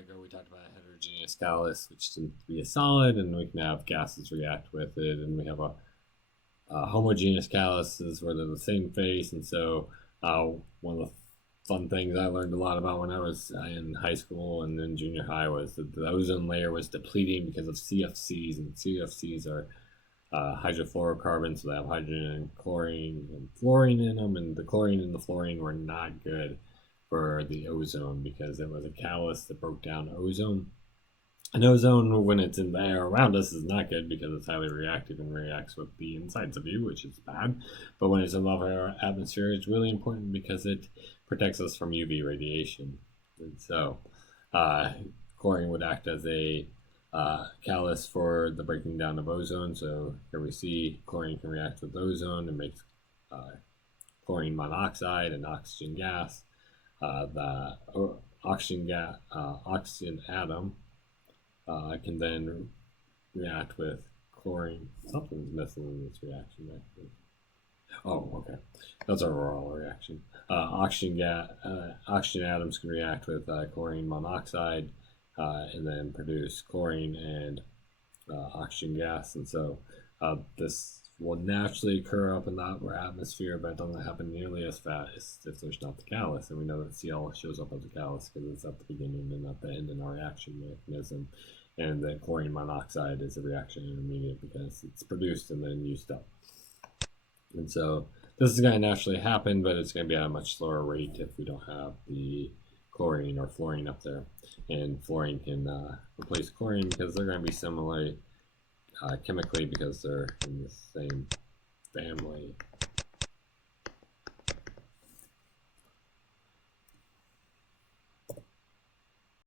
ago we talked about a heterogeneous catalyst, which tends to be a solid, and we can have gases react with it, and we have a homogeneous catalysts where they're the same phase. And so one of the fun things I learned a lot about when I was in high school and then junior high was that the ozone layer was depleting because of CFCs, and CFCs are hydrofluorocarbons, so they have hydrogen and chlorine and fluorine in them, and the chlorine and the fluorine were not good for the ozone because it was a catalyst that broke down ozone. And ozone, when it's in the air around us, is not good because it's highly reactive and reacts with the insides of you, which is bad. But when it's above our atmosphere, it's really important because it protects us from UV radiation. And so chlorine would act as a catalyst for the breaking down of ozone. So here we see chlorine can react with ozone and makes chlorine monoxide and oxygen gas. The oxygen atom can then react with chlorine. Something's missing in this reaction. Oh, okay. That's our oral reaction. Oxygen atoms can react with chlorine monoxide and then produce chlorine and oxygen gas. And so this will naturally occur up in the upper atmosphere, but it doesn't happen nearly as fast if there's not the catalyst. And we know that Cl shows up as a catalyst because it's at the beginning and at the end in our reaction mechanism. And the chlorine monoxide is a reaction intermediate because it's produced and then used up. And so this is going to naturally happen, but it's going to be at a much slower rate if we don't have the chlorine or fluorine up there. And fluorine can replace chlorine because they're going to be similar chemically because they're in the same family.